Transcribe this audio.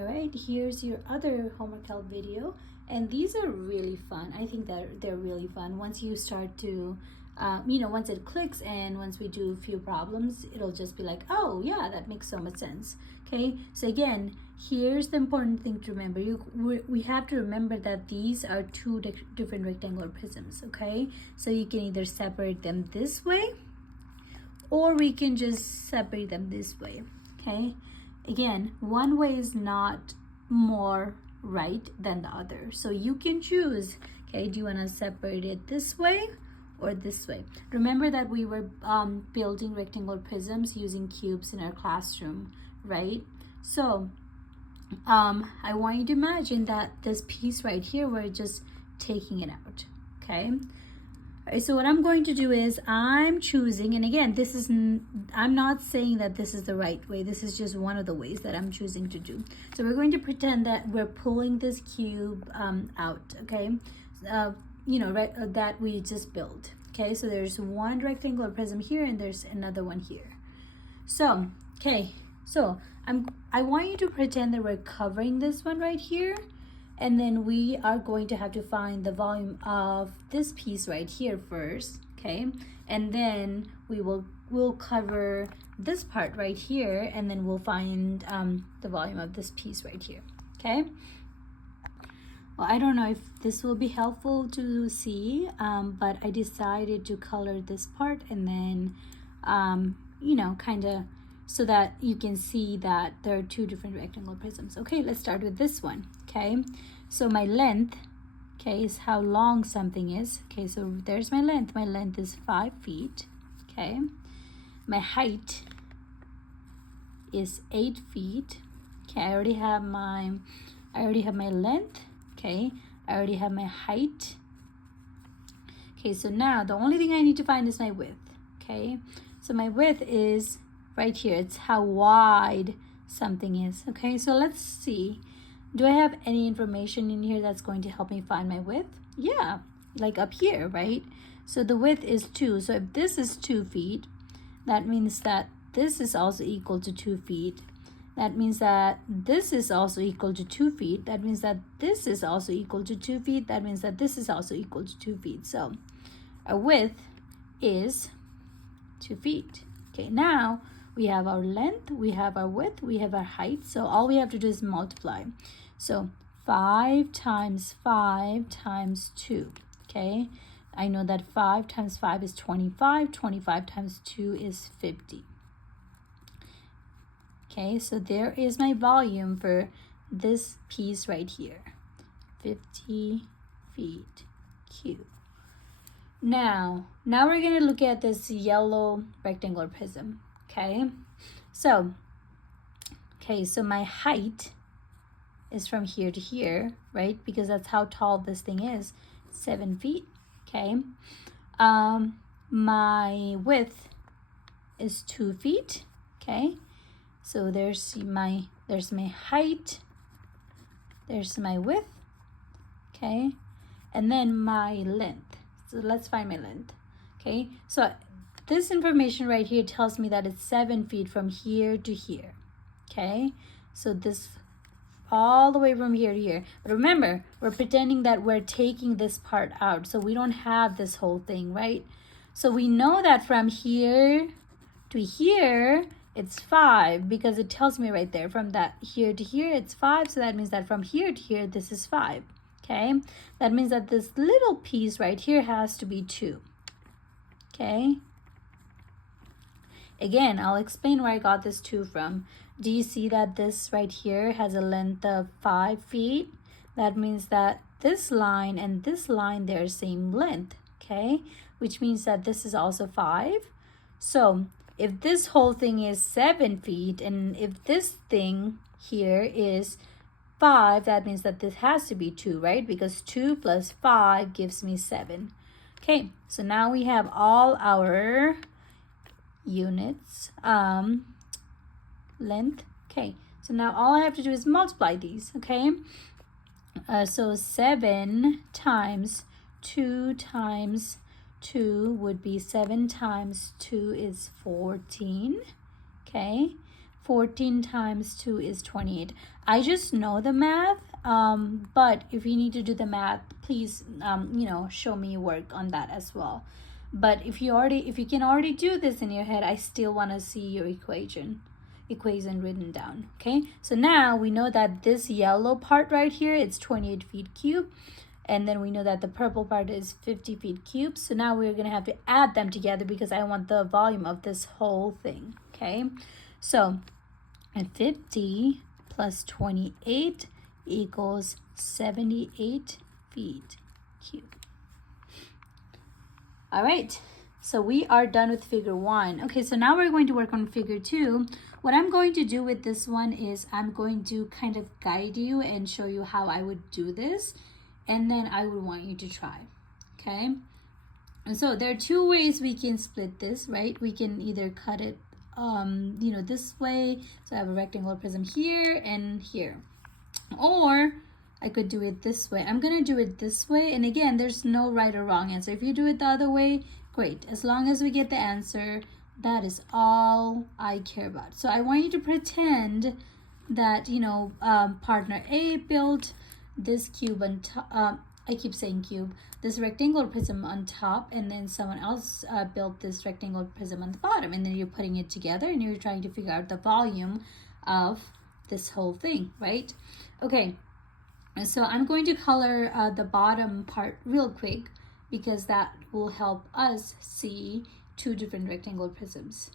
All right, here's your other homework help video, and these are really fun. I think that they're really fun. Once you start to once it clicks and once we do a few problems, it'll just be like, oh yeah, that makes so much sense. Okay, so again, here's the important thing to remember. We have to remember that these are two different rectangular prisms. Okay, so you can either separate them this way or we can just separate them this way. Okay, again, one way is not more right than the other, so you can choose. Okay, do you want to separate it this way or this way? Remember that we were building rectangular prisms using cubes in our classroom, right? So I want you to imagine that this piece right here, we're just taking it out. Okay, so what I'm going to do is I'm choosing, and again, I'm not saying that this is the right way. This is just one of the ways that I'm choosing to do. So we're going to pretend that we're pulling this cube out, okay? That we just built. Okay, so there's one rectangular prism here and there's another one here. So, okay, so I want you to pretend that we're covering this one right here. And then we are going to have to find the volume of this piece right here first, okay? And then we'll cover this part right here, and then we'll find the volume of this piece right here, okay? Well, I don't know if this will be helpful to see, but I decided to color this part and then, kind of so that you can see that there are two different rectangular prisms. Okay, let's start with this one. Okay, so my length, okay, is how long something is. Okay, so there's my length. My length is 5 feet. Okay, my height is 8 feet. Okay, I already have my length. Okay, I already have my height. Okay, so now the only thing I need to find is my width. Okay, so my width is right here. It's how wide something is. Okay, so let's see. Do I have any information in here that's going to help me find my width? Yeah, like up here, right? So the width is 2. So if this is 2 feet, that means that this is also equal to 2 feet. That means that this is also equal to 2 feet. That means that this is also equal to 2 feet. That means that this is also equal to 2 feet. So our width is 2 feet. Okay, now we have our length, we have our width, we have our height. So all we have to do is multiply. So 5 times 5 times 2. Okay, I know that 5 times 5 is 25. 25 times 2 is 50. Okay, so there is my volume for this piece right here. 50 feet cubed. Now we're going to look at this yellow rectangular prism. Okay, so my height is from here to here, right? Because that's how tall this thing is, 7 feet. Okay, my width is 2 feet. Okay, so there's my height, there's my width. Okay, and then my length. So let's find my length. Okay, so this information right here tells me that it's 7 feet from here to here. Okay, so this all the way from here to here. But remember, we're pretending that we're taking this part out, so we don't have this whole thing, right? So we know that from here to here, it's 5 because it tells me right there from that here to here, it's 5. So that means that from here to here, this is 5. Okay, that means that this little piece right here has to be 2. Okay, again, I'll explain where I got this 2 from. Do you see that this right here has a length of 5 feet? That means that this line and this line, they're same length, okay? Which means that this is also 5. So if this whole thing is 7 feet, and if this thing here is 5, that means that this has to be 2, right? Because 2 plus 5 gives me 7. Okay, so now we have all our units, length. Okay, so now all I have to do is multiply these. Okay, so 7 times 2 times 2 would be 7 times 2 is 14. Okay, 14 times 2 is 28. I just know the math, but if you need to do the math, please, show me work on that as well. But if you can already do this in your head, I still want to see your equation written down. Okay, so now we know that this yellow part right here, it's 28 feet cubed. And then we know that the purple part is 50 feet cubed. So now we're going to have to add them together because I want the volume of this whole thing. Okay, so 50 plus 28 equals 78 feet cubed. All right, so we are done with figure 1. Okay, so now we're going to work on figure 2. What I'm going to do with this one is I'm going to kind of guide you and show you how I would do this. And then I would want you to try, okay? And so there are 2 ways we can split this, right? We can either cut it, this way. So I have a rectangular prism here and here. Or I could do it this way. I'm gonna do it this way. And again, there's no right or wrong answer. If you do it the other way, great. As long as we get the answer, that is all I care about. So I want you to pretend that, partner A built this cube on top, I keep saying cube, this rectangular prism on top, and then someone else built this rectangular prism on the bottom, and then you're putting it together and you're trying to figure out the volume of this whole thing, right? Okay, so I'm going to color the bottom part real quick because that will help us see 2 different rectangular prisms.